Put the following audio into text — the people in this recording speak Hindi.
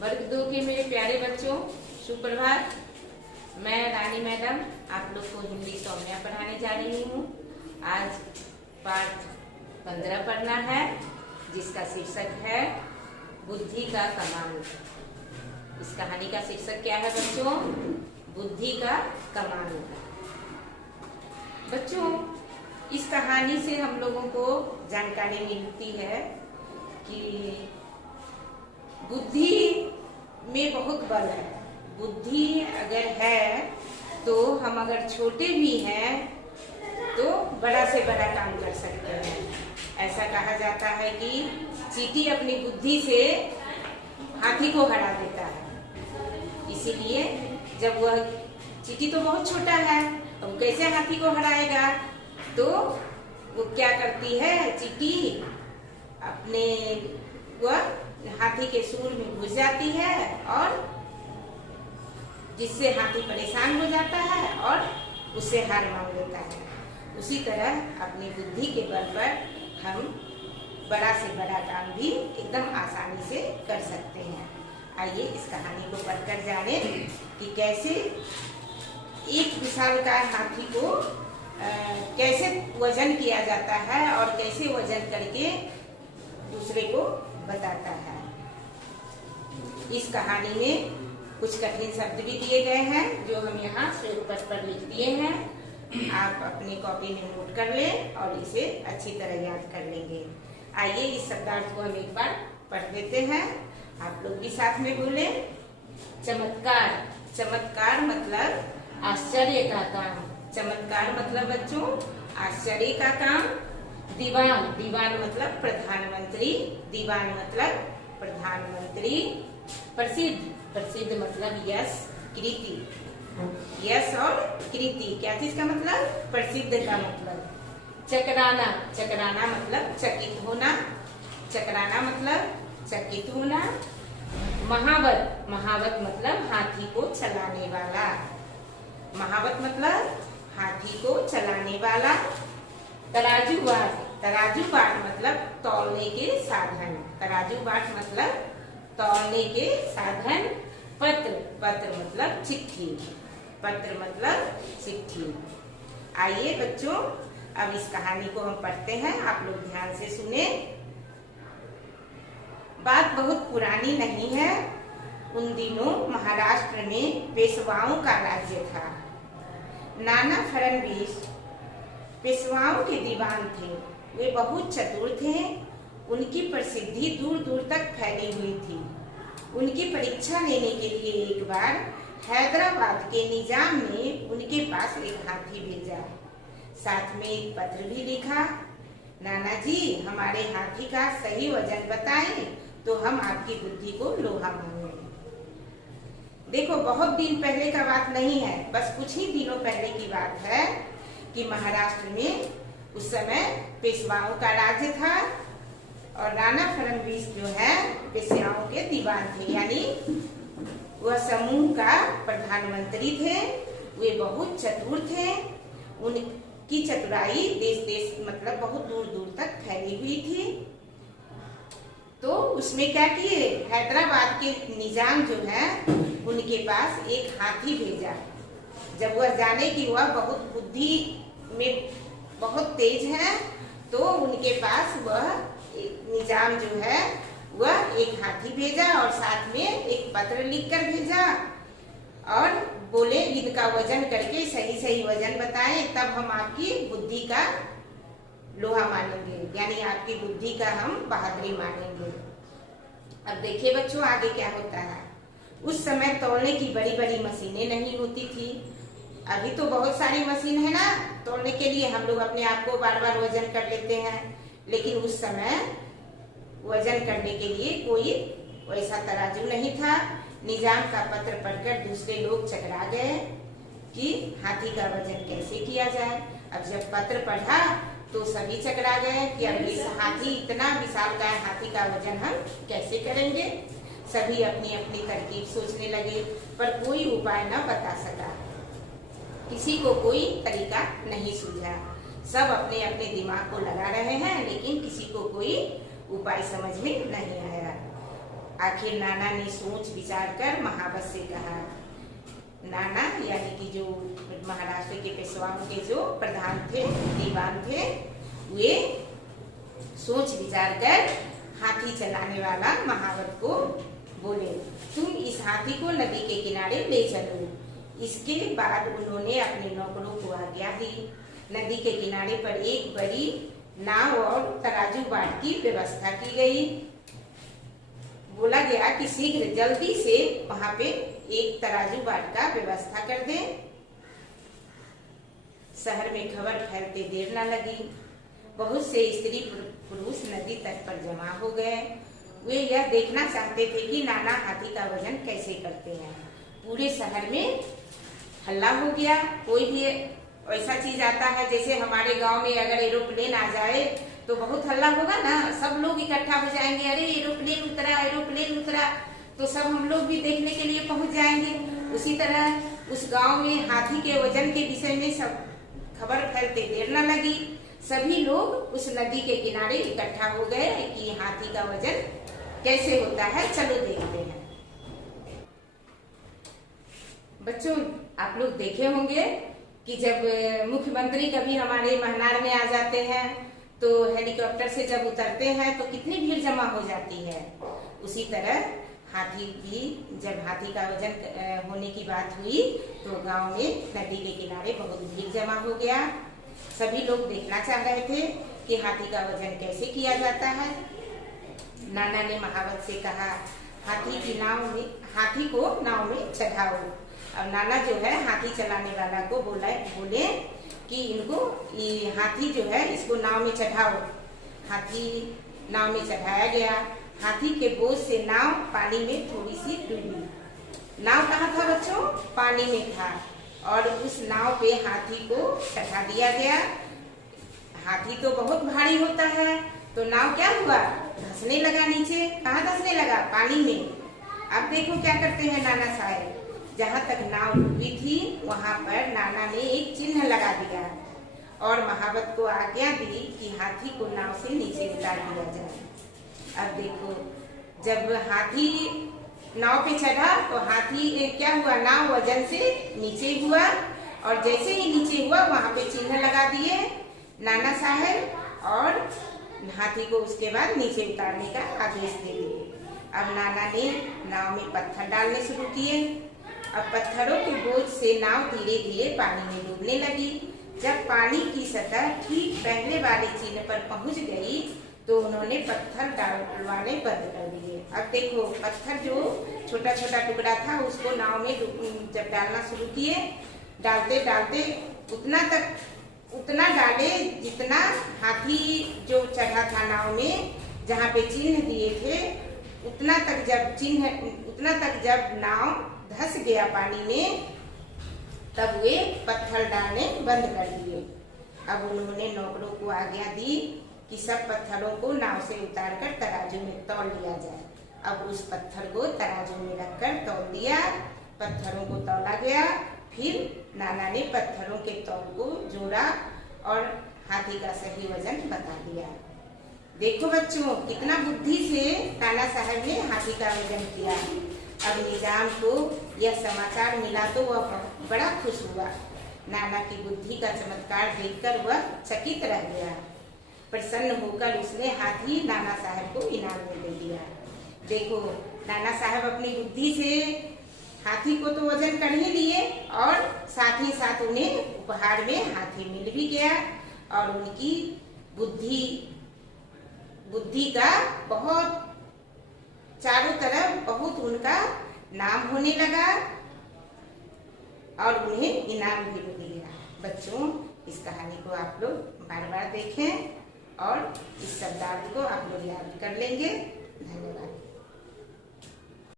वर्ग 2 के मेरे प्यारे बच्चों, सुप्रभात। मैं रानी मैडम आप लोग को हिंदी सौम्या पढ़ाने जा रही हूँ। आज पाठ 15 पढ़ना है, जिसका शीर्षक है बुद्धि का कमाल। इस कहानी का शीर्षक क्या है बच्चों? बुद्धि का कमाल। बच्चों, इस कहानी से हम लोगों को जानकारी मिलती है कि बुद्धि में बहुत बल है। बुद्धि अगर है तो हम अगर छोटे भी हैं तो बड़ा से बड़ा काम कर सकते हैं। ऐसा कहा जाता है कि चींटी अपनी बुद्धि से हाथी को हरा देता है। इसीलिए जब वह चींटी तो बहुत छोटा है, अब कैसे हाथी को हराएगा? तो वो क्या करती है, चींटी अपने वह हाथी के सूंड में घुस जाती है और जिससे हाथी परेशान हो जाता है और उससे हार मान लेता है। उसी तरह अपनी बुद्धि के बल पर हम बड़ा से बड़ा काम भी एकदम आसानी से कर सकते हैं। आइए इस कहानी को पढ़कर जाने कि कैसे एक विशालकाय हाथी को कैसे वजन किया जाता है और कैसे वजन करके दूसरे को बताता है। इस कहानी में कुछ कठिन शब्द भी दिए गए हैं जो हम यहाँ श्वेत पत्र पर लिख दिए हैं। आप अपनी कॉपी में नोट कर लें और इसे अच्छी तरह याद कर लेंगे। आइए इस शब्दार्थ को हम एक बार पढ़ देते हैं। आप लोग भी साथ में बोले। चमत्कार। चमत्कार मतलब आश्चर्य का काम। चमत्कार मतलब बच्चों आश्चर्य का काम। दीवान। दीवान मतलब प्रधानमंत्री। दीवान मतलब प्रधानमंत्री। प्रसिद्ध। प्रसिद्ध मतलब यश, कीर्ति। यश और कीर्ति क्या चीज का मतलब? प्रसिद्ध का मतलब। चकराना। चकराना मतलब चकित होना। चकराना मतलब चकित होना। महावत। महावत मतलब हाथी को चलाने वाला। महावत मतलब हाथी को चलाने वाला। तराजू बाट। तराजू बाट मतलब तौलने के साधन। तराजू बाट मतलब तौलने के साधन। पत्र। पत्र मतलब चिट्ठी। पत्र मतलब चिट्ठी। आइए बच्चों, अब इस कहानी को हम पढ़ते हैं। आप लोग ध्यान से सुने। बात बहुत पुरानी नहीं है। उन दिनों महाराष्ट्र में पेशवाओं का राज्य था। नाना फडणवीस पेशवाओं के दीवान थे। वे बहुत चतुर थे। उनकी प्रसिद्धि दूर दूर तक फैली हुई थी। उनकी परीक्षा लेने के लिए एक बार हैदराबाद के निजाम ने उनके पास एक हाथी भेजा। साथ में एक पत्र भी लिखा। नाना जी, हमारे हाथी का सही वजन बताएं तो हम आपकी बुद्धि को लोहा मानेंगे। देखो, बहुत दिन पहले का बात नहीं है, बस कुछ ही दिनों पहले की बात है कि महाराष्ट्र में उस समय पेशवाओं का राज्य था और नाना फडणवीस जो है पेशवाओं के दीवान थे, यानी वह समूह का प्रधानमंत्री थे। वे बहुत चतुर थे। उनकी चतुराई देश देश मतलब बहुत दूर दूर तक फैली हुई थी। तो उसमें क्या किए, हैदराबाद के निजाम जो है उनके पास एक हाथी भेजा। जब वह जाने कि वह बहुत बुद्धि में बहुत तेज है तो उनके पास वह निजाम जो है वह एक हाथी भेजा और साथ में एक पत्र लिखकर भेजा और बोले इनका वजन करके सही सही वजन बताएं, तब हम आपकी बुद्धि का लोहा मानेंगे, यानी आपकी बुद्धि का हम बहादुरी मानेंगे। अब देखिए बच्चों, आगे क्या होता है। उस समय तौलने की बड़ी बड़ी मशीनें नहीं होती थी। अभी तो बहुत सारी मशीन है ना तौलने के लिए, हम लोग अपने आप को बार बार वजन कर लेते हैं। लेकिन उस समय वजन करने के लिए कोई वैसा तराजू नहीं था। निजाम का पत्र पढ़कर दूसरे लोग चकरा गए कि हाथी का वजन कैसे किया जाए। अब जब पत्र पढ़ा तो सभी चकरा गए कि अब इस हाथी, इतना विशालकाय हाथी का वजन हम कैसे करेंगे। सभी अपनी अपनी तरकीब सोचने लगे, पर कोई उपाय न बता सका। किसी को कोई तरीका नहीं सूझा। सब अपने अपने दिमाग को लगा रहे हैं, लेकिन किसी को कोई उपाय समझ में नहीं आया। आखिर नाना ने सोच विचार कर महावत से कहा। नाना यानी कि जो महाराष्ट्र के पेशवाओं के जो प्रधान थे, दीवान थे, वे सोच विचार कर हाथी चलाने वाला महावत को बोले, तुम इस हाथी को नदी के किनारे ले चलो। इसके बाद उन्होंने अपने नौकरों को आज्ञा दी। नदी के किनारे पर एक बड़ी नाव और तराजू बाट की व्यवस्था की गई। बोला गया कि शीघ्र जल्दी से वहां पे एक तराजू बाट का व्यवस्था कर दें। शहर में खबर फैलते देर न लगी। बहुत से स्त्री पुरुष नदी तट पर जमा हो गए। वे यह देखना चाहते थे कि नाना हाथी का वजन कैसे करते हैं। पूरे शहर में हल्ला हो गया। कोई भी ऐसा चीज आता है, जैसे हमारे गांव में अगर एरोप्लेन आ जाए तो बहुत हल्ला होगा ना, सब लोग इकट्ठा हो जाएंगे, अरे एरोप्लेन उतरा, एरोप्लेन उतरा, तो सब हम लोग भी देखने के लिए पहुंच जाएंगे। उसी तरह उस गांव में हाथी के वजन के विषय में सब खबर फैलते देर न लगी। सभी लोग उस नदी के किनारे इकट्ठा हो गए कि हाथी का वजन कैसे होता है, चलो देखते हैं। बच्चों, आप लोग देखे होंगे कि जब मुख्यमंत्री कभी हमारे महनार में आ जाते हैं तो हेलीकॉप्टर से जब उतरते हैं तो कितनी भीड़ जमा हो जाती है। उसी तरह हाथी भी, जब हाथी का वजन होने की बात हुई तो गांव में नदी के किनारे बहुत भीड़ जमा हो गया। सभी लोग देखना चाह रहे थे कि हाथी का वजन कैसे किया जाता है। नाना ने महावत से कहा, हाथी को नाव में चढ़ाओ। अब नाना जो है हाथी चलाने वाला को बोले कि इनको हाथी जो है इसको नाव में चढ़ाओ। हाथी नाव में चढ़ाया गया। हाथी के बोझ से नाव पानी में थोड़ी सी डूबी। नाव कहाँ था बच्चों? पानी में था। और उस नाव पे हाथी को चढ़ा दिया गया। हाथी तो बहुत भारी होता है, तो नाव क्या हुआ, धंसने लगा नीचे। कहाँ धंसने लगा? पानी में। अब देखो क्या करते हैं नाना साहब, जहाँ तक नाव डूबी थी वहां पर नाना ने एक चिन्ह लगा दिया और महावत को आज्ञा दी कि हाथी को नाव से नीचे उतार दिया जाए। अब देखो, जब हाथी नाव पे चढ़ा तो हाथी क्या हुआ, नाव वजन से नीचे हुआ और जैसे ही नीचे हुआ वहां पे चिन्ह लगा दिए नाना साहब और हाथी को उसके बाद नीचे उतारने का आदेश दे दिए। अब नाना ने नाव में पत्थर डालने शुरू किए। अब पत्थरों के बोझ से नाव धीरे धीरे पानी में डूबने लगी। जब पानी की सतह ठीक पहले वाले चिन्ह पर पहुंच गई तो उन्होंने पत्थर डालवाने बंद कर दिए। अब देखो, पत्थर जो छोटा छोटा टुकड़ा था उसको नाव में जब डालना शुरू किए, डालते डालते उतना डाले जितना हाथी जो चढ़ा था नाव में, जहाँ पे चिन्ह दिए थे, उतना तक जब नाव धंस गया पानी में, तब वे पत्थर डालने बंद कर दिए। अब उन्होंने नौकरों को आज्ञा दी कि सब पत्थरों को नाव से उतारकर तराजू में तौल लिया जाए। अब उस पत्थर को तराजू में रखकर तौल दिया। पत्थरों को तौला गया। फिर नाना ने पत्थरों के तौल को जोड़ा और हाथी का सही वजन बता दिया। देखो बच्चों, कितना बुद्धि से नाना साहब ने हाथी का वजन किया। अब निजाम को यह समाचार मिला तो वह बड़ा खुश हुआ। नाना की बुद्धि का चमत्कार देखकर वह चकित रह गया। प्रसन्न होकर उसने हाथी नाना साहब को इनाम में दे दिया। देखो, नाना साहब अपनी बुद्धि से हाथी को तो वजन कर ही लिए और साथ ही साथ उन्हें उपहार में हाथी मिल भी गया और उनकी बुद्धि का बहुत चारों तरफ बहुत उनका नाम होने लगा और उन्हें इनाम भी मिल गया। बच्चों, इस कहानी को आप लोग बार बार देखें और इस शब्दार्थ को आप लोग याद कर लेंगे। धन्यवाद।